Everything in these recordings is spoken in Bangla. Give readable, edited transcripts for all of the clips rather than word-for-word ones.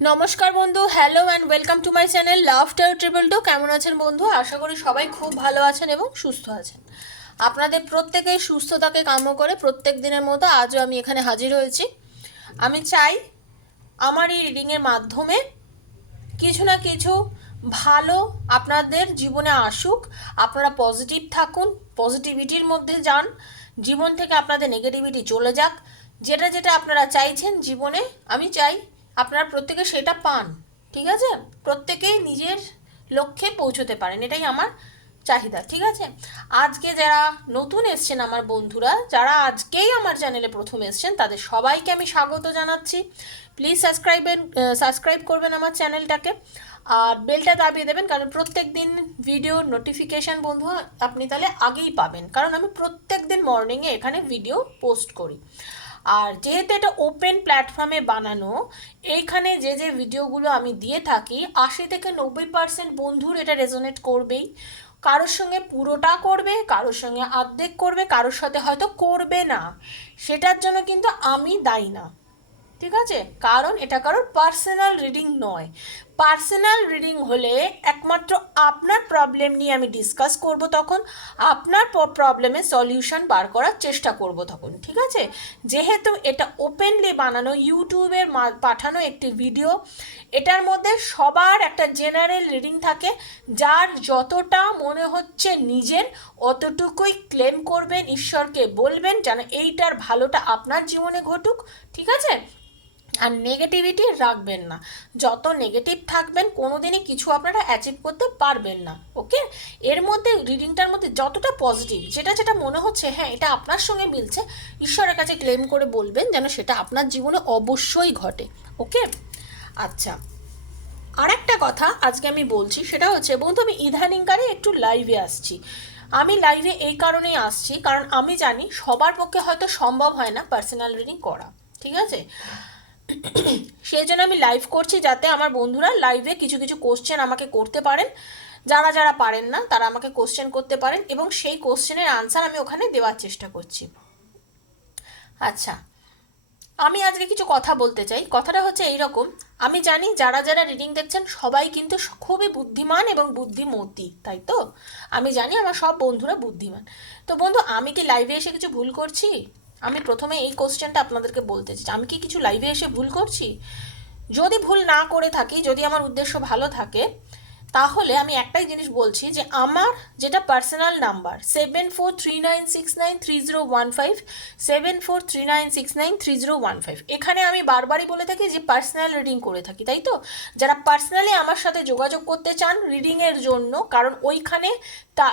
নমস্কার বন্ধু, hello and welcome to my channel laughter triple two. কেমন আছেন বন্ধু? আশা করি সবাই খুব ভালো আছেন এবং সুস্থ আছেন। আপনাদের প্রত্যেকেই সুস্থতাকে কাম্য করে প্রত্যেক দিনের মতো আজও আমি এখানে হাজির হয়েছি। আমি চাই আমার এই রিডিংয়ের মাধ্যমে কিছু না কিছু ভালো আপনাদের জীবনে আসুক, আপনারা পজিটিভ থাকুন, পজিটিভিটির মধ্যে যান, জীবন থেকে আপনাদের নেগেটিভিটি চলে যাক। যেটা যেটা আপনারা চাইছেন জীবনে, আমি চাই আপনারা প্রত্যেকে সেটা পান। ঠিক আছে? প্রত্যেকেই নিজের লক্ষ্যে পৌঁছতে পারেন, এটাই আমার চাহিদা। ঠিক আছে? আজকে যারা নতুন এসছেন আমার বন্ধুরা, যারা আজকেই আমার চ্যানেলে প্রথম এসছেন, তাদের সবাইকে আমি স্বাগত জানাচ্ছি। প্লিজ সাবস্ক্রাইব করবেন আমার চ্যানেলটাকে, আর বেলটা দাবিয়ে দেবেন, কারণ প্রত্যেক দিন ভিডিও নোটিফিকেশান বন্ধু আপনি তাহলে আগেই পাবেন, কারণ আমি প্রত্যেক দিন মর্নিংয়ে এখানে ভিডিও পোস্ট করি। আর যেহেতু এটা ওপেন প্ল্যাটফর্মে বানানো, এইখানে যে যে ভিডিওগুলো আমি দিয়ে থাকি 80 থেকে 90% বন্ধুর এটা রেজোনেট করবেই। কারোর সঙ্গে পুরোটা করবে, কারোর সঙ্গে অর্ধেক করবে, কারোর সাথে হয়তো করবে না। সেটার জন্য কিন্তু আমি দায়ী না। ঠিক আছে? কারণ এটা কারোর পার্সোনাল রিডিং নয়। পার্সোনাল রিডিং হলে একমাত্র আপনার প্রবলেম নিয়ে আমি ডিসকাস করব, তখন আপনার প্রবলেমের সলিউশন বার করার চেষ্টা করব তখন। ঠিক আছে? যেহেতু এটা ওপেনলি বানানো, ইউটিউবের পাঠানো একটি ভিডিও, এটার মধ্যে সবার একটা জেনারেল রিডিং থাকে। যার যতটা মনে হচ্ছে নিজের, অতটুকুই ক্লেম করবেন, ঈশ্বরকে বলবেন যেন এইটার ভালোটা আপনার জীবনে ঘটুক। ঠিক আছে? আর নেগেটিভিটি রাখবেন না। যত নেগেটিভ থাকবেন কোনোদিনই কিছু আপনারা অ্যাচিভ করতে পারবেন না। ওকে? এর মধ্যে রিডিংটার মধ্যে যতটা পজিটিভ, যেটা যেটা মনে হচ্ছে হ্যাঁ এটা আপনার সঙ্গে মিলছে, ঈশ্বরের কাছে ক্লেম করে বলবেন যেন সেটা আপনার জীবনে অবশ্যই ঘটে। ওকে? আচ্ছা, আর একটা কথা আজকে আমি বলছি, সেটা হচ্ছে বন্ধু, আমি ইদানিংকালে একটু লাইভে আসছি। আমি লাইভে এই কারণেই আসছি, কারণ আমি জানি সবার পক্ষে হয়তো সম্ভব হয় না পার্সোনাল রিডিং করা। ঠিক আছে? সেই জন্য আমি লাইভ করছি, যাতে আমার বন্ধুরা লাইভে কিছু কিছু কোশ্চেন আমাকে করতে পারেন। যারা যারা পারেন না তারা আমাকে কোশ্চেন করতে পারেন, এবং সেই কোশ্চেনের আনসার আমি ওখানে দেওয়ার চেষ্টা করছি। আচ্ছা, আমি আজকে কিছু কথা বলতে চাই। কথাটা হচ্ছে এইরকম, আমি জানি যারা যারা রিডিং দেখছেন সবাই কিন্তু খুবই বুদ্ধিমান এবং বুদ্ধিমতী, তাই তো? আমি জানি আমার সব বন্ধুরা বুদ্ধিমান। তো বন্ধু, আমি কি লাইভে এসে কিছু ভুল করছি? আমি প্রথমে এই কোশ্চেনটা আপনাদেরকে বলতে চাই, আমি কি কিছু লাইভে এসে ভুল করছি? যদি ভুল না করে থাকি, যদি আমার উদ্দেশ্য ভালো থাকে, তাহলে আমি একটাই জিনিস বলছি যে আমার যেটা পার্সোনাল নাম্বার 7439693015, 7439693015, এখানে আমি বারবারই বলে থাকি যে পার্সোনাল রিডিং করে থাকি, তাই তো? যারা পার্সোনালি আমার সাথে যোগাযোগ করতে চান রিডিংয়ের জন্য, কারণ ওইখানে তা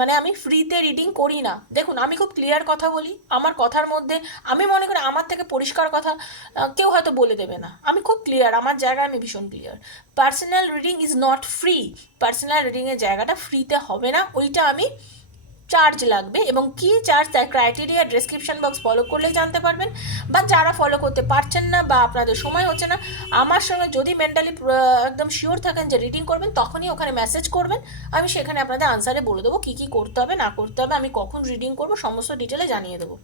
মানে আমি ফ্রিতে রিডিং করি না। দেখুন, আমি খুব ক্লিয়ার কথা বলি, আমার কথার মধ্যে আমি মনে করি আমার থেকে পরিষ্কার কথা কেউ হয়তো বলে দেবে না। আমি খুব ক্লিয়ার, আমার জায়গায় আমি ভীষণ clear. Personal reading is not free. Personal রিডিংয়ের জায়গাটা ফ্রিতে হবে না, ওইটা আমি চার্জ লাগবে, এবং কী চার্জ তার ক্রাইটেরিয়া ডেসক্রিপশন বক্স ফলো করলে জানতে পারবেন। বা যারা ফলো করতে পারছেন না বা আপনাদের সময় হচ্ছে না, আমার সঙ্গে যদি মেন্টালি একদম শিওর থাকেন যে রিডিং করবেন, তখনই ওখানে মেসেজ করবেন। আমি সেখানে আপনাদের আনসারে বলে দেবো কী কী করতে হবে না করতে হবে, আমি কখন রিডিং করবো সমস্ত ডিটেলে জানিয়ে দেবো।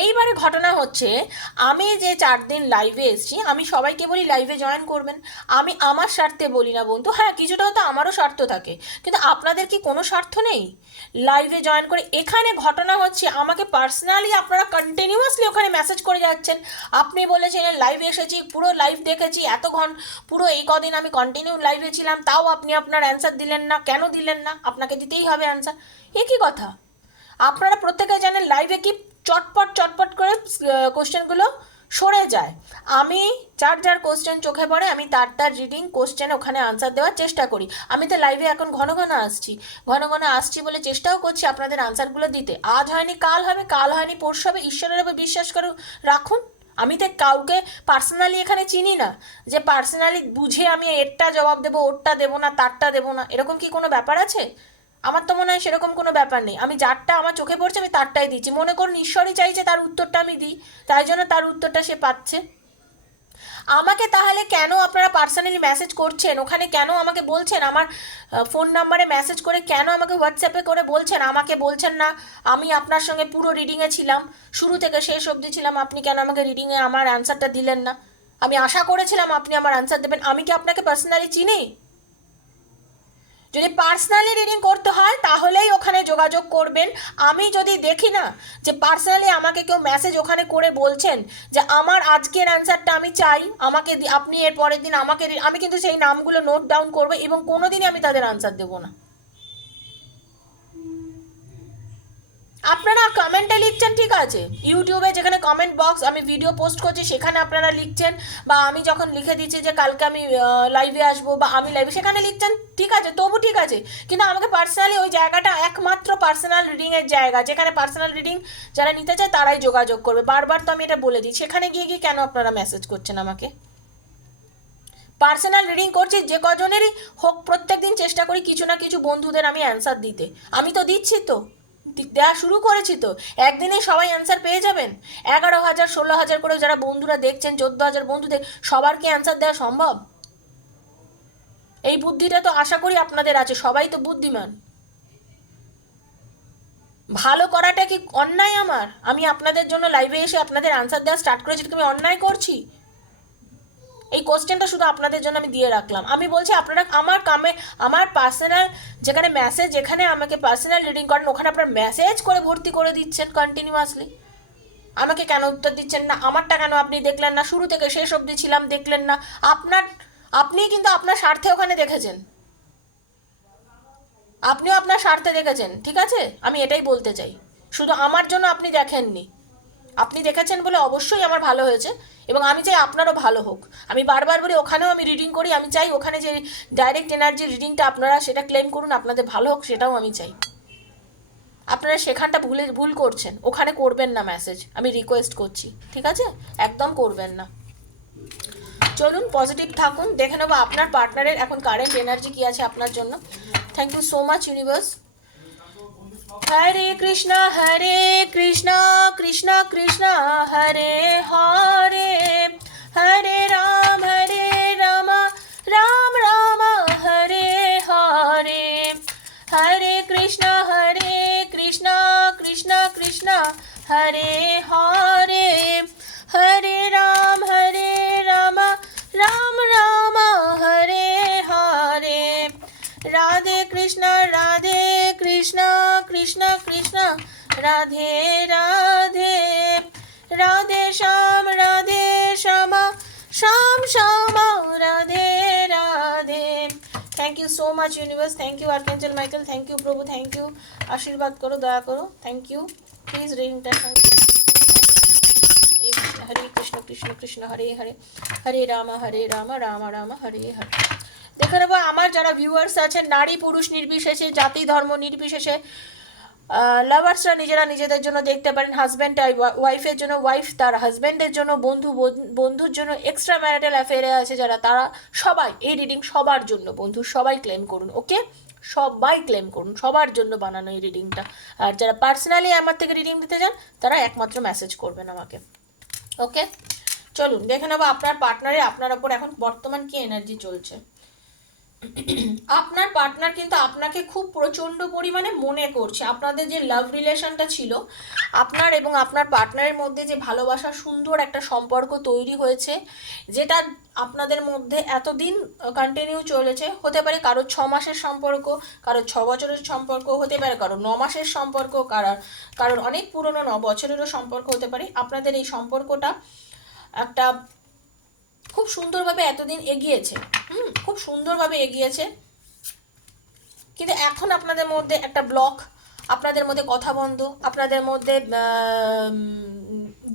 এইবারে ঘটনা হচ্ছে, আমি যে 4 দিন লাইভে এসেছি, আমি সবাইকে বলি লাইভে জয়েন করবেন। আমি আমার স্বার্থে বলি না বন্ধু, হ্যাঁ কিছুটা হয়তো আমারও স্বার্থ থাকে, কিন্তু আপনাদের কি কোনো স্বার্থ নেই লাইভে জয়েন করে? এখানে ঘটনা হচ্ছে, আমাকে পার্সোনালি আপনারা কন্টিনিউয়াসলি ওখানে মেসেজ করে যাচ্ছেন। আপনি বলেছেন লাইভে এসেছি, পুরো লাইভ দেখেছি, পুরো এই কদিন আমি কন্টিনিউ লাইভে ছিলাম, তাও আপনি আপনার অ্যান্সার দিলেন না। কেন দিলেন না? আপনাকে দিতেই হবে অ্যান্সার। এ কী কথা? আপনারা প্রত্যেকে জানেন লাইভে কি চটপট চটপট করে কোশ্চেনগুলো সরে যায়। আমি যার যার কোশ্চেন চোখে পড়ে আমি তার তার রিডিং কোশ্চেন ওখানে আনসার দেওয়ার চেষ্টা করি। আমি তো লাইভে এখন ঘন ঘন আসছি, ঘন ঘন আসছি বলে চেষ্টাও করছি আপনাদের আনসারগুলো দিতে। আজ হয়নি কাল হবে, কাল হয়নি পরশু হবে, ঈশ্বরের উপর বিশ্বাস করে রাখুন। আমি তো কাউকে পার্সোনালি এখানে চিনি না যে পার্সোনালি বুঝে আমি এরটা জবাব দেবো, ওরটা দেবো না, তারটা দেবো না, এরকম কি কোনো ব্যাপার আছে? আমার তো মনে হয় সেরকম কোনো ব্যাপার নেই। আমি যারটা আমার চোখে পড়ছে আমি তারটাই দিচ্ছি। মনে করুন ঈশ্বরই চাইছে তার উত্তরটা আমি দিই, তাই জন্য তার উত্তরটা সে পাচ্ছে। আমাকে তাহলে কেন আপনারা পার্সোনালি মেসেজ করছেন? ওখানে কেন আমাকে বলছেন? আমার ফোন নাম্বারে মেসেজ করে কেন আমাকে হোয়াটসঅ্যাপে করে বলছেন? আমাকে বলছেন না আমি আপনার সঙ্গে পুরো রিডিংয়ে ছিলাম, শুরু থেকে শেষ অবধি ছিলাম, আপনি কেন আমাকে রিডিংয়ে আমার অ্যান্সারটা দিলেন না? আমি আশা করেছিলাম আপনি আমার আনসার দেবেন। আমি কি আপনাকে পার্সোনালি চিনি? যদি পার্সোনালি রিডিং করতে হয় তাহলেই ওখানে যোগাযোগ করবেন। আমি যদি দেখি না যে পার্সোনালি আমাকে কেউ মেসেজ ওখানে করে বলছেন যে আমার আজকের অ্যান্সারটা আমি চাই, আমাকে আপনি এর পরের দিন আমাকে, আমি কিন্তু সেই নামগুলো নোট ডাউন করবো এবং কোনোদিনই আমি তাদের আনসার দেবো না। আপনারা কমেন্টে লিখছেন ঠিক আছে, ইউটিউবে যেখানে কমেন্ট বক্স আমি ভিডিও পোস্ট করছি সেখানে আপনারা লিখছেন, বা আমি যখন লিখে দিচ্ছি যে কালকে আমি লাইভে আসবো বা আমি লাইভে, সেখানে লিখছেন ঠিক আছে, তবু ঠিক আছে। কিন্তু আমাকে পার্সোনালি ওই জায়গাটা একমাত্র পার্সোনাল রিডিংয়ের জায়গা, যেখানে পার্সোনাল রিডিং যারা নিতে চায় তারাই যোগাযোগ করবে। বারবার তো আমি এটা বলে দিই, সেখানে গিয়ে গিয়ে কেন আপনারা মেসেজ করছেন আমাকে? পার্সোনাল রিডিং করছি যে কজনেরই হোক, প্রত্যেক দিন চেষ্টা করি কিছু না কিছু বন্ধুদের আমি অ্যান্সার দিতে। আমি তো দিচ্ছি, তো দেওয়া শুরু করেছি, তো একদিনেই সবাই অ্যান্সার পেয়ে যাবেন? 11,000 16,000 করে যারা বন্ধুরা দেখছেন, 14,000 বন্ধুদের সবার কি অ্যান্সার দেওয়া সম্ভব? এই বুদ্ধিটা তো আশা করি আপনাদের আছে, সবাই তো বুদ্ধিমান। ভালো করাটা কি অন্যায় আমার? আমি আপনাদের জন্য লাইভে এসে আপনাদের অ্যান্সার দেওয়া স্টার্ট করেছি, আমি অন্যায় করছি? এই কোশ্চেনটা শুধু আপনাদের জন্য আমি দিয়ে রাখলাম। আমি বলছি আপনারা আমার কামে, আমার পার্সোনাল যেখানে মেসেজ, যেখানে আমাকে পার্সোনাল রিডিং করেন ওখানে আপনারা মেসেজ করে ভর্তি করে দিচ্ছেন কন্টিনিউয়াসলি। আমাকে কেন উত্তর দিচ্ছেন না? আমারটা কেন আপনি দেখলেন না? শুরু থেকে শেষ অবধি ছিলাম, দেখলেন না? আপনি কিন্তু আপনার স্বার্থে ওখানে দেখেছেন, আপনিও আপনার স্বার্থে দেখেছেন, ঠিক আছে? আমি এটাই বলতে চাই, শুধু আমার জন্য আপনি দেখেননি। আপনি দেখেছেন বলে অবশ্যই আমার ভালো হয়েছে এবং আমি চাই আপনারও ভালো হোক। আমি বারবার বলি ওখানেও আমি রিডিং করি, আমি চাই ওখানে যে ডাইরেক্ট এনার্জি রিডিংটা আপনারা সেটা ক্লেম করুন, আপনাদের ভালো হোক, সেটাও আমি চাই। আপনারা সেখানটা ভুল করছেন, ওখানে করবেন না মেসেজ, আমি রিকোয়েস্ট করছি, ঠিক আছে? একদম করবেন না। চলুন পজিটিভ থাকুন, দেখে নেবো আপনার পার্টনারের এখন কারেন্ট এনার্জি কী আছে আপনার জন্য। Thank you so much universe. Hare Krishna Krishna Krishna Hare Hare, Hare Ram Ram Ram Hare Hare, Hare Krishna Krishna Krishna Hare Hare, Hare Ram Ram Ram Hare Hare, Radhe Krishna Krishna Krishna Radhe Radhe, Radhe Shyam Shyam Shyam Radhe Radhe. Thank you so much universe, thank you archangel Michael, thank you প্রভু, থ্যাংক ইউ, আশীর্বাদ করো, দয়া করো, থ্যাংক ইউ। প্লিজ রিংটা হরে কৃষ্ণ কৃষ্ণ কৃষ্ণ হরে হরে, হরে রাম রাম রাম হরে হরে। দেখে নেবো আমার যারা ভিউয়ার্স আছেন, নারী পুরুষ নির্বিশেষে, জাতি ধর্ম নির্বিশেষে, লাভার্সরা নিজেরা নিজেদের জন্য দেখতে পারেন, হাজব্যান্ড ওয়াইফের জন্য, ওয়াইফ তার হাজব্যান্ডের জন্য, বন্ধুর জন্য, এক্সট্রা ম্যারিটাল অ্যাফেয়ারে আছে যারা, তারা সবাই, এই রিডিং সবার জন্য বন্ধু, সবাই ক্লেম করুন, ওকে? সবাই ক্লেম করুন, সবার জন্য বানানো এই রিডিংটা। আর যারা পার্সোনালি আমার থেকে রিডিং দিতে চান তারা একমাত্র মেসেজ করবেন আমাকে, ওকে? চলুন দেখে নেবো আপনার পার্টনারে, আপনার ওপর এখন বর্তমান কি এনার্জি চলছে। আপনার পার্টনার কিন্তু আপনাকে খুব প্রচণ্ড পরিমাণে মনে করছে। আপনাদের যে লাভ রিলেশনটা ছিল, আপনার এবং আপনার পার্টনারের মধ্যে যে ভালোবাসা সুন্দর একটা সম্পর্ক তৈরি হয়েছে, যেটা আপনাদের মধ্যে এতদিন কন্টিনিউ চলেছে, হতে পারে কারো 6 মাসের সম্পর্ক, কারো 6 বছরের সম্পর্ক হতে পারে, কারো 9 মাসের সম্পর্ক, কারোর অনেক পুরনো 9 বছরেরও সম্পর্ক হতে পারে। আপনাদের এই সম্পর্কটা একটা খুব সুন্দরভাবে এতদিন এগিয়েছে, খুব সুন্দরভাবে এগিয়েছে, কিন্তু এখন আপনাদের মধ্যে একটা ব্লক, আপনাদের মধ্যে কথা বন্ধ, আপনাদের মধ্যে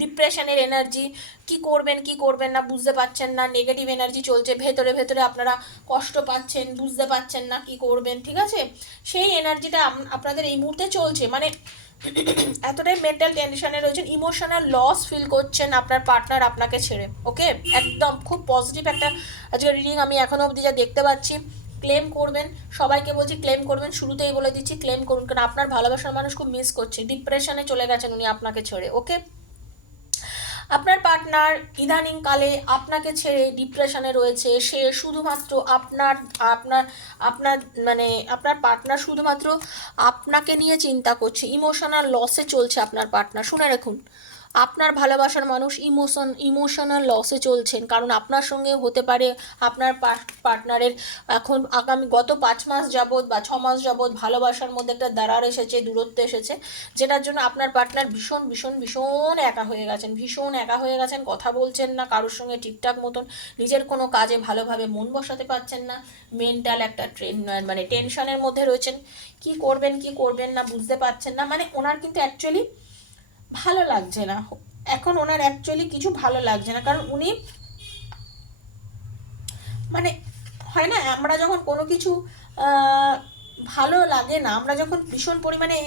ডিপ্রেশনের এনার্জি, কি করবেন না বুঝতে পারছেন না, নেগেটিভ এনার্জি চলছে ভেতরে ভেতরে, আপনারা কষ্ট পাচ্ছেন, বুঝতে পারছেন না কি করবেন, ঠিক আছে? সেই এনার্জিটা আপনাদের এই মুহূর্তে চলছে, মানে এতটাই মেন্টাল টেনশনে রয়েছেন, ইমোশনাল লস ফিল করছেন আপনার পার্টনার আপনাকে ছেড়ে, ওকে? একদম খুব পজিটিভ একটা আজকে রিডিং আমি এখনও অবধি যা দেখতে পাচ্ছি। ক্লেম করবেন, সবাইকে বলছি ক্লেম করবেন, শুরুতেই বলে দিচ্ছি ক্লেম করুন, কারণ আপনার ভালোবাসার মানুষ খুব মিস করছে, ডিপ্রেশনে চলে গেছেন উনি আপনাকে ছেড়ে, ওকে? আপনার পার্টনার ইদানিং কালে আপনাকে ছেড়ে ডিপ্রেশনে রয়েছে, সে শুধুমাত্র আপনার আপনার আপনার মানে আপনার পার্টনার শুধুমাত্র আপনাকে নিয়ে চিন্তা করছে, ইমোশনাল লসে চলছে আপনার পার্টনার। শুনে রাখুন, আপনার ভালোবাসার মানুষ ইমোশনাল লসে চলছেন, কারণ আপনার সঙ্গে হতে পারে আপনার পার্টনারের এখন আগামী গত 5 মাস যাবৎ বা 6 মাস যাবৎ ভালোবাসার মধ্যে একটা দরার এসেছে, দূরত্ব এসেছে, যেটার জন্য আপনার পার্টনার ভীষণ ভীষণ ভীষণ একা হয়ে গেছেন, ভীষণ একা হয়ে গেছেন। কথা বলছেন না কারোর সঙ্গে ঠিকঠাক মতন, নিজের কোনো কাজে ভালোভাবে মন বসাতে পারছেন না, মেন্টাল একটা মানে টেনশনের মধ্যে রয়েছেন, কি করবেন কি করবেন না বুঝতে পারছেন না। মানে ওনার কিন্তু অ্যাকচুয়ালি ভালো লাগছে না এখন, ওনার অ্যাকচুয়ালি কিছু ভালো লাগছে না, কারণ উনি মানে হয় না, আমরা যখন কোনো কিছু ভালো লাগে না, আমরা যখন ভীষণ পরিমাণে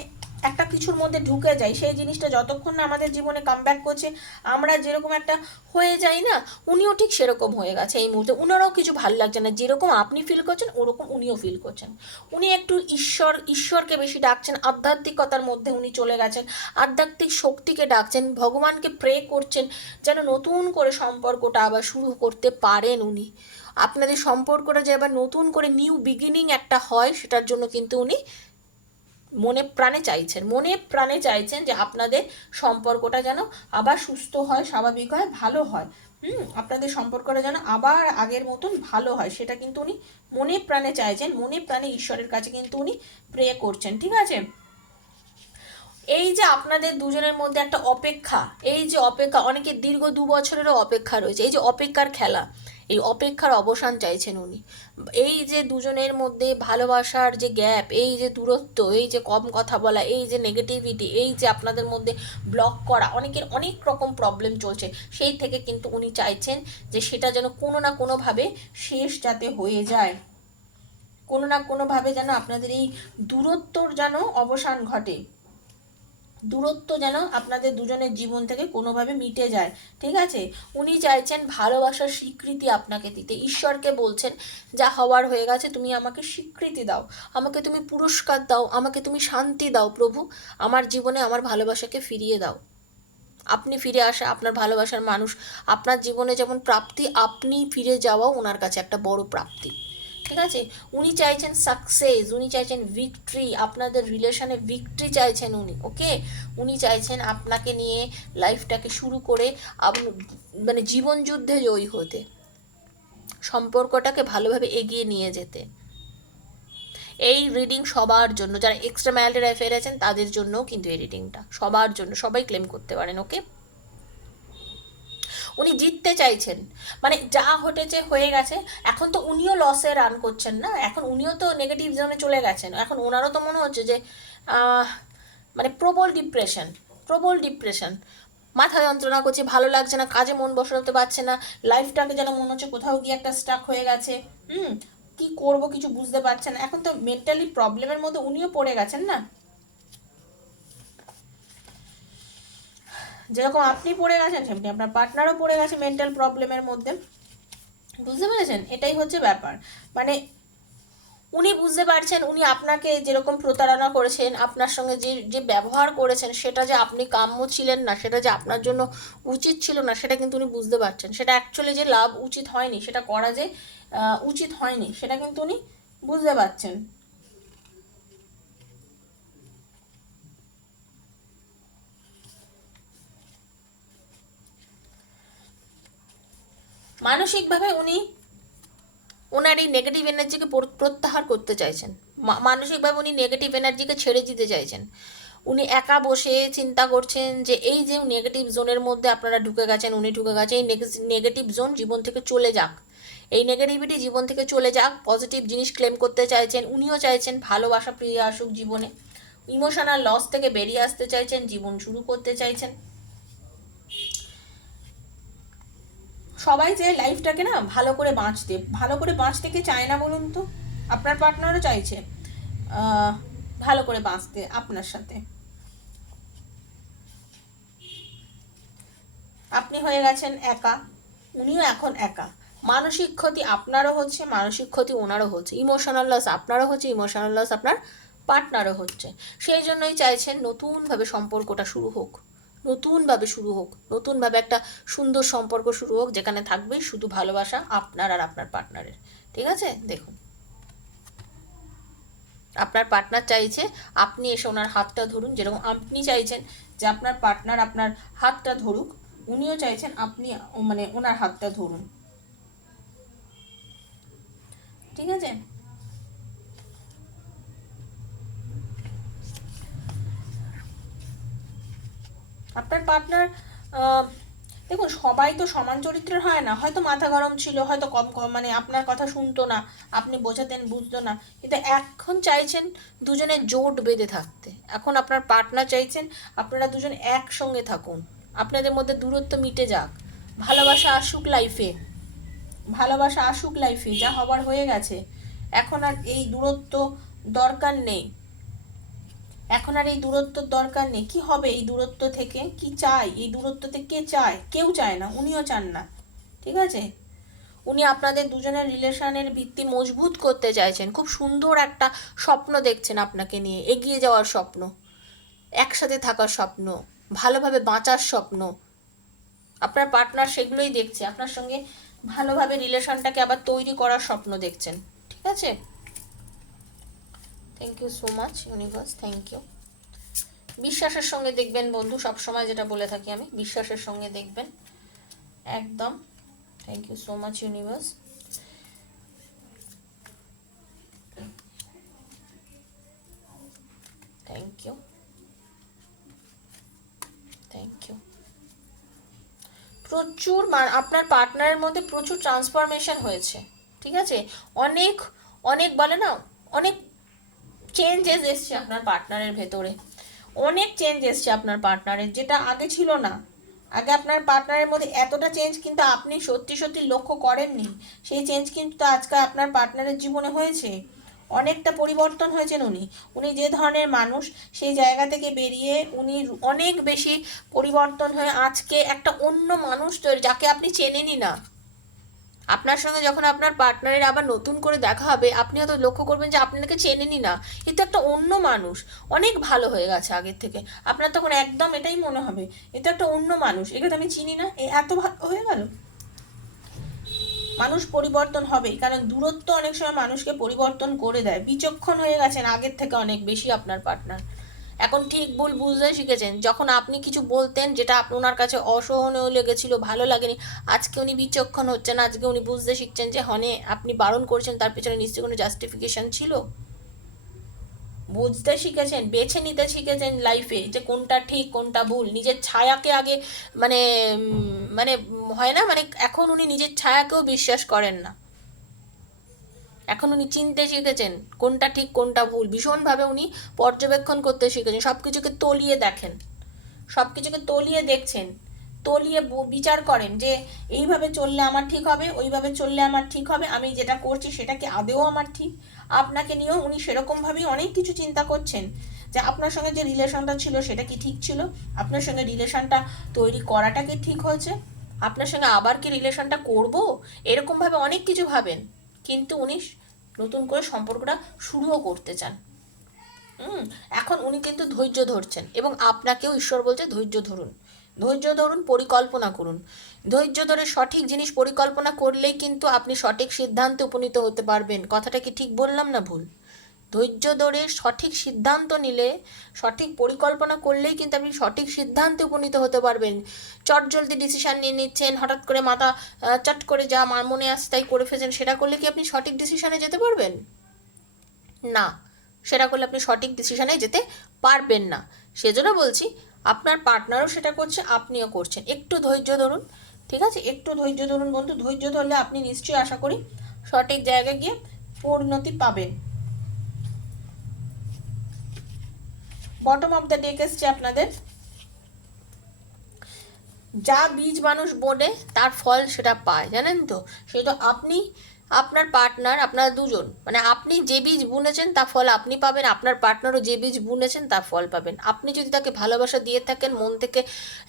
একটা কিছুর মধ্যে ঢুকে যাই, সেই জিনিসটা যতক্ষণ না আমাদের জীবনে কামব্যাক করছে, আমরা যেরকম একটা হয়ে যাই না, উনিও ঠিক সেরকম হয়ে গেছে এই মুহূর্তে। উনারও কিছু ভালো লাগছে না, যেরকম আপনি ফিল করছেন ওরকম উনিও ফিল করছেন। উনি একটু ঈশ্বরকে বেশি ডাকছেন, আধ্যাত্মিকতার মধ্যে উনি চলে গেছেন, আধ্যাত্মিক শক্তিকে ডাকছেন, ভগবানকে প্রে করছেন যেন নতুন করে সম্পর্কটা আবার শুরু করতে পারেন উনি। আপনাদের সম্পর্কটা যে আবার নতুন করে নিউ বিগিনিং একটা হয়, সেটার জন্য কিন্তু উনি মনে প্রাণে চাইছেন যে আপনাদের সম্পর্কটা যেন আবার সুস্থ হয়, স্বাভাবিক হয়, ভালো হয়। আপনাদের সম্পর্কটা যেন আবার আগের মতন ভালো হয়, সেটা কিন্তু উনি মনে প্রাণে চাইছেন, মনে প্রাণে ঈশ্বরের কাছে কিন্তু উনি প্রে করছেন। ঠিক আছে, এই যে আপনাদের দুজনের মধ্যে একটা অপেক্ষা, এই যে অপেক্ষা, অনেকে দীর্ঘ 2 বছরেরও অপেক্ষা রয়েছে, এই যে অপেক্ষার খেলা, এই অপেক্ষার অবসান চাইছেন উনি। এই যে দুজনের মধ্যে ভালোবাসার যে গ্যাপ, এই যে দূরত্ব, এই যে কম কথা বলা, এই যে নেগেটিভিটি, এই যে আপনাদের মধ্যে ব্লক করা, অনেকের অনেক রকম প্রবলেম চলছে, সেই থেকে কিন্তু উনি চাইছেন যে সেটা যেন কোনো না কোনোভাবে শেষ যাতে হয়ে যায়, কোনো না কোনোভাবে যেন আপনাদের এই দূরত্বর যেন অবসান ঘটে, দূরত্ব যেন আপনাদের দুজনের জীবন থেকে কোনোভাবে মিটে যায়। ঠিক আছে, উনি চাইছেন ভালোবাসার স্বীকৃতি আপনাকে দিতে, ঈশ্বরকে বলছেন যা হওয়ার হয়ে গেছে, তুমি আমাকে স্বীকৃতি দাও, আমাকে তুমি পুরস্কার দাও, আমাকে তুমি শান্তি দাও প্রভু, আমার জীবনে আমার ভালোবাসাকে ফিরিয়ে দাও। আপনি ফিরে আসা, আপনার ভালোবাসার মানুষ আপনার জীবনে যেমন প্রাপ্তি, আপনি ফিরে যাওয়াও ওনার কাছে একটা বড় প্রাপ্তি। ঠিক আছে, উনি চাইছেন সাকসেস, উনি চাইছেন ভিক্টরি, আপনাদের রিলেশনে ভিক্টরি চাইছেন উনি। ওকে, উনি চাইছেন আপনাকে নিয়ে লাইফটাকে শুরু করে মানে জীবন যুদ্ধে জয়ী হতে, সম্পর্কটাকে ভালোভাবে এগিয়ে নিয়ে যেতে। এই রিডিং সবার জন্য, যারা এক্সট্রা ম্যারিটাল অ্যাফেয়ার আছেন তাদের জন্যও কিন্তু এই রিডিংটা সবার জন্য, সবাই ক্লেম করতে পারেন। ওকে, উনি জিততে চাইছেন, মানে যা ঘটেছে হয়ে গেছে, এখন তো উনিও লসে রান করছেন না, এখন উনিও তো নেগেটিভ জোনে চলে গেছেন, এখন ওনারও তো মনে হচ্ছে যে মানে প্রবল ডিপ্রেশন, মাথা যন্ত্রণা করছে, ভালো লাগছে না, কাজে মন বসাতে পারছে না, লাইফটাকে যেন মনে হচ্ছে কোথাও গিয়ে একটা স্টাক হয়ে গেছে। কি করব কিছু বুঝতে পারছেন না, এখন তো মেন্টালি প্রবলেমের মধ্যে উনিও পড়ে গেছেন না, যেরকম আপনি পড়ে গেছেন সেমনি আপনার পার্টনারও পড়ে গেছে মেন্টাল প্রবলেমের মধ্যে। বুঝতে পেরেছেন, এটাই হচ্ছে ব্যাপার। মানে উনি বুঝতে পারছেন উনি আপনাকে যেরকম প্রতারণা করেছেন, আপনার সঙ্গে যে যে ব্যবহার করেছেন, সেটা যে আপনি কাম্য ছিলেন না, সেটা যে আপনার জন্য উচিত ছিল না, সেটা কিন্তু উনি বুঝতে পারছেন। সেটা অ্যাকচুয়ালি যে লাভ উচিত হয়নি, সেটা করা যে উচিত হয়নি, সেটা কিন্তু উনি বুঝতে পারছেন। মানসিকভাবে উনি ওনার এই নেগেটিভ এনার্জিকে প্রত্যাহার করতে চাইছেন, মানসিকভাবে উনি নেগেটিভ এনার্জিকে ছেড়ে দিতে চাইছেন। উনি একা বসে চিন্তা করছেন যে এই যে নেগেটিভ জোনের মধ্যে আপনারা ঢুকে গেছেন, উনি ঢুকে গেছে, এই নেগেটিভ জোন জীবন থেকে চলে যাক, এই নেগেটিভিটি জীবন থেকে চলে যাক, পজিটিভ জিনিস ক্লেম করতে চাইছেন। উনিও চাইছেন ভালোবাসা ফিরে আসুক জীবনে, ইমোশনাল লস থেকে বেরিয়ে আসতে চাইছেন, জীবন শুরু করতে চাইছেন। সবাই যে লাইফটাকে না ভালো করে বাঁচতে কে চায় না বলুন তো? আপনার পার্টনারও চাইছে ভালো করে বাঁচতে আপনার সাথে। আপনি হয়ে গেছেন একা, উনিও এখন একা, মানসিক ক্ষতি আপনারও হচ্ছে, মানসিক ক্ষতি ওনারও হচ্ছে, ইমোশনাল লস আপনারও হচ্ছে, ইমোশনাল লস আপনার পার্টনারও হচ্ছে। সেই জন্যই চাইছেন নতুনভাবে সম্পর্কটা শুরু হোক, নতুনভাবে একটা সুন্দর সম্পর্ক শুরু হোক, যেখানে থাকবে শুধু ভালোবাসা আপনার আর আপনার পার্টনারের। ঠিক আছে, দেখুন আপনার পার্টনার চাইছে আপনি এসে ওনার হাতটা ধরুন, যেরকম আপনি চাইছেন যে আপনার পার্টনার আপনার হাতটা ধরুক, উনিও চাইছেন আপনি মানে ওনার হাতটা ধরুন। ঠিক আছে? আপনার পার্টনার দেখুন, সবাই তো সমান চরিত্রের হয় না, হয়তো মাথা গরম ছিল, হয়তো কম কম মানে আপনার কথা শুনতো না, আপনি বোঝাতেন বুঝতো না, কিন্তু এখন চাইছেন দুজনে জোট বেঁধে থাকতে। এখন আপনার পার্টনার চাইছেন আপনারা দুজন একসঙ্গে থাকুন, আপনাদের মধ্যে দূরত্ব মিটে যাক, ভালোবাসা আসুক লাইফে, ভালোবাসা আসুক লাইফে, যা হবার হয়ে গেছে। এখন আর এই দূরত্ব দরকার নেই, এখন আর এই দূরত্বর দরকার নেই। কি হবে এই দূরত্ব থেকে? কি চাই এই দূরত্বতে? কে চায়? কেউ চায় না, উনিও চান না। ঠিক আছে? উনি আপনাদের দুজনের রিলেশনের ভিত্তি মজবুত করতে চাইছেন, খুব সুন্দর একটা স্বপ্ন দেখছেন আপনাকে নিয়ে, এগিয়ে যাওয়ার স্বপ্ন, একসাথে থাকার স্বপ্ন, ভালোভাবে বাঁচার স্বপ্ন। আপনার পার্টনার সেগুলোই দেখছে, আপনার সঙ্গে ভালোভাবে রিলেশনটাকে আবার তৈরি করার স্বপ্ন দেখছেন। ঠিক আছে? Thank you so much universe, thank you. বিশ্বাসের সঙ্গে দেখবেন বন্ধু, সবসময় যেটা বলে থাকি আমি, বিশ্বাসের সঙ্গে দেখবেন একদম। Thank you so much universe. Thank you, thank you. প্রচুর আপনার পার্টনারের মধ্যে প্রচুর ট্রান্সফরমেশন হয়েছে। ঠিক আছে? অনেক অনেক বলে না, অনেক চেঞ্জেস এসছে আপনার পার্টনারের ভেতরে, অনেক চেঞ্জ এসছে আপনার পার্টনারের, যেটা আগে ছিল না। আগে আপনার পার্টনারের মধ্যে এতটা চেঞ্জ কিন্তু আপনি সত্যি সত্যি লক্ষ্য করেননি, সেই চেঞ্জ কিন্তু আজকে আপনার পার্টনারের জীবনে হয়েছে। অনেকটা পরিবর্তন হয়েছেন উনি, উনি যে ধরনের মানুষ সেই জায়গা থেকে বেরিয়ে উনি অনেক বেশি পরিবর্তন হয়ে আজকে একটা অন্য মানুষ তৈরি, যাকে আপনি চেনেনই না। আপনার সঙ্গে যখন আপনার পার্টনারের আবার নতুন করে দেখা হবে, আপনি হয়তো লক্ষ্য করবেন যে আপনাকে চেনেনই না, কিন্তু একটা অন্য মানুষ, অনেক ভালো হয়ে গেছে আগের থেকে। আপনার তখন একদম এটাই মনে হবে, এটা একটা অন্য মানুষ, একে তো আমি চিনি না, এ এত ভালো হয়ে গেল। মানুষ পরিবর্তন হবেই, কারণ দূরত্ব অনেক সময় মানুষকে পরিবর্তন করে দেয়। বিচক্ষণ হয়ে গেছেন আগের থেকে অনেক বেশি আপনার পার্টনার, এখন ঠিক ভুল বুঝতে শিখেছেন। যখন আপনি কিছু বলতেন যেটা ওনার কাছে অসহনীয় লেগেছিল, ভালো লাগেনি, আজকে উনি বিচক্ষণ হচ্ছেন, আজকে উনি বুঝতে শিখছেন যে হনে আপনি বারণ করছেন, তার পেছনে নিশ্চয়ই কোনো জাস্টিফিকেশন ছিল। বুঝতে শিখেছেন, বেছে নিতে শিখেছেন লাইফে, যে কোনটা ঠিক কোনটা ভুল। নিজের ছায়াকে আগে মানে মানে হয় না, মানে এখন উনি নিজের ছায়াকেও বিশ্বাস করেন না, এখন উনি চিনতে শিখেছেন কোনটা ঠিক কোনটা ভুল, ভীষণভাবে উনি পর্যবেক্ষণ করতে শিখেছেন, সব কিছুকে তলিয়ে দেখেন, সব কিছুকে তলিয়ে দেখছেন, তলিয়ে বিচার করেন যে এইভাবে চললে আমার ঠিক হবে, ওইভাবে চললে আমার ঠিক হবে, আমি যেটা করছি সেটা কি আদেও আমার ঠিক। আপনাকে নিয়েও উনি সেরকমভাবেই অনেক কিছু চিন্তা করছেন, যে আপনার সঙ্গে যে রিলেশনটা ছিল সেটা কি ঠিক ছিল, আপনার সঙ্গে রিলেশনটা তৈরি করাটা কি ঠিক হয়েছে, আপনার সঙ্গে আবার কি রিলেশনটা করব, এরকমভাবে অনেক কিছু ভাবেন। কিন্তু উনি নতুন করে সম্পর্কটা শুরুও করতে চান। এখন উনি কিন্তু ধৈর্য ধরছেন, এবং আপনাকেও ঈশ্বর বলছে ধৈর্য ধরুন, ধৈর্য ধরুন, পরিকল্পনা করুন। ধৈর্য ধরে সঠিক জিনিস পরিকল্পনা করলেই কিন্তু আপনি সঠিক সিদ্ধান্তে উপনীত হতে পারবেন। কথাটা কি ঠিক বললাম না ভুল? ধৈর্য ধরে সঠিক সিদ্ধান্ত নিলে, সঠিক পরিকল্পনা করলেই কিন্তু আপনি সঠিক সিদ্ধান্তে উপনীত হতে পারবেন। চটজলদি ডিসিশান নিয়ে নিচ্ছেন, হঠাৎ করে মাথা চট করে যা মনে আসছে তাই করে ফেলছেন, সেটা করলে কি আপনি সঠিক ডিসিশানে যেতে পারবেন? না, সেটা করলে আপনি সঠিক ডিসিশানে যেতে পারবেন না। সেজন্য বলছি, আপনার পার্টনারও সেটা করছে, আপনিও করছেন, একটু ধৈর্য ধরুন। ঠিক আছে? একটু ধৈর্য ধরুন বন্ধু, ধৈর্য ধরলে আপনি নিশ্চয়ই আশা করি সঠিক জায়গায় গিয়ে পরিণতি পাবেন। বটম অফ দ্য ডেক এসছে আপনাদের, যা বীজ মানুষ বোনে তার ফল সেটা পায়, জানেন তো? সেটা আপনি, আপনার পার্টনার, আপনার দুজন, মানে আপনি যে বীজ বুনেছেন তার ফল আপনি পাবেন, আপনার পার্টনারও যে বীজ বুনেছেন তার ফল পাবেন। আপনি যদি তাকে ভালোবাসা দিয়ে থাকেন, মন থেকে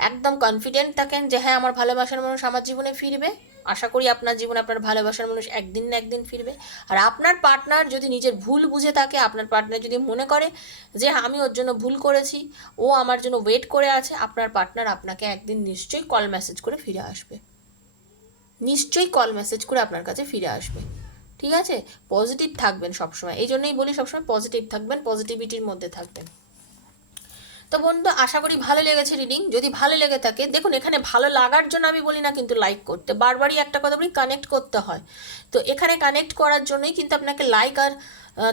একদম কনফিডেন্ট থাকেন যে হ্যাঁ আমার ভালোবাসার মানুষ আমার জীবনে ফিরবে, আশা করি আপনার জীবনে আপনার ভালোবাসার মানুষ একদিন না একদিন ফিরবে। আর আপনার পার্টনার যদি নিজের ভুল বুঝে থাকে, আপনার পার্টনার যদি মনে করে যে আমি ওর জন্য ভুল করেছি, ও আমার জন্য ওয়েট করে আছে, আপনার পার্টনার আপনাকে একদিন নিশ্চয়ই কল মেসেজ করে ফিরে আসবে, নিশ্চয়ই কল মেসেজ করে আপনার কাছে ফিরে আসবে। ঠিক আছে? পজিটিভ থাকবেন সবসময়, এই জন্যই বলি সবসময় পজিটিভ থাকবেন, পজিটিভিটির মধ্যে থাকবেন। তো বন্ধু, আশা করি ভালো লেগেছে রিডিং। যদি ভালো লেগে থাকে, দেখুন এখানে ভালো লাগার জন্য আমি বলি না কিন্তু লাইক করতে, বারবারই একটা কথা বলি, কানেক্ট করতে হয়। তো এখানে কানেক্ট করার জন্যই কিন্তু আপনাকে লাইক আর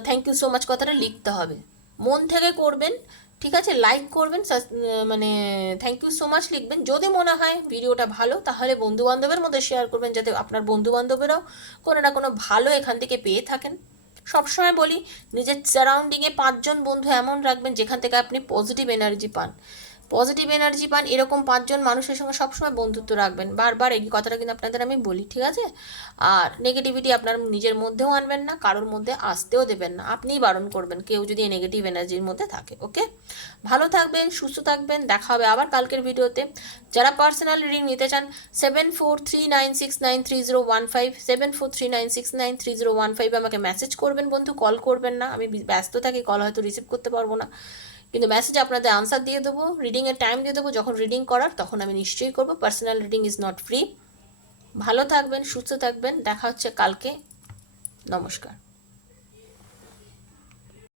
থ্যাংক ইউ সো মাচ কথাটা লিখতে হবে। মন থেকে করবেন, ঠিক আছে? লাইক করবেন, মানে থ্যাংক ইউ সো মাচ লিখবেন। যদি মনে হয় ভিডিওটা ভালো, তাহলে বন্ধু বান্ধবের মধ্যে শেয়ার করবেন, যাতে আপনার বন্ধু বান্ধবেরাও কোনো না কোনো ভালো এখান থেকে পেয়ে থাকেন। সবসময় বলি, নিজের সারাউন্ডিংয়ে 5জন বন্ধু এমন রাখবেন যেখান থেকে আপনি পজিটিভ এনার্জি পান। পজিটিভ এনার্জি পান এরকম 5জন মানুষের সঙ্গে সবসময় বন্ধুত্ব রাখবেন। বারবার এই কথাটা কিন্তু আপনাদের আমি বলি, ঠিক আছে? আর নেগেটিভিটি আপনার নিজের মধ্যেও আনবেন না, কারোর মধ্যে আসতেও দেবেন না। আপনিই বারণ করবেন কেউ যদি এই নেগেটিভ এনার্জির মধ্যে থাকে। ওকে, ভালো থাকবেন, সুস্থ থাকবেন, দেখা হবে আবার কালকের ভিডিওতে। যারা পার্সোনাল রিডিং নিতে চান 7439693015, 7439693015 আমাকে মেসেজ করবেন বন্ধু, কল করবেন না। আমি ব্যস্ত থাকি, কল হয়তো রিসিভ করতে পারবো না, কিন্তু মেসেজে আপনাদের আনসার দিয়ে দেবো, রিডিংয়ের টাইম দিয়ে দেবো। যখন রিডিং করার তখন আমি নিশ্চয়ই করবো। Personal reading is not free. ভালো থাকবেন, সুস্থ থাকবেন, দেখা হচ্ছে কালকে। নমস্কার।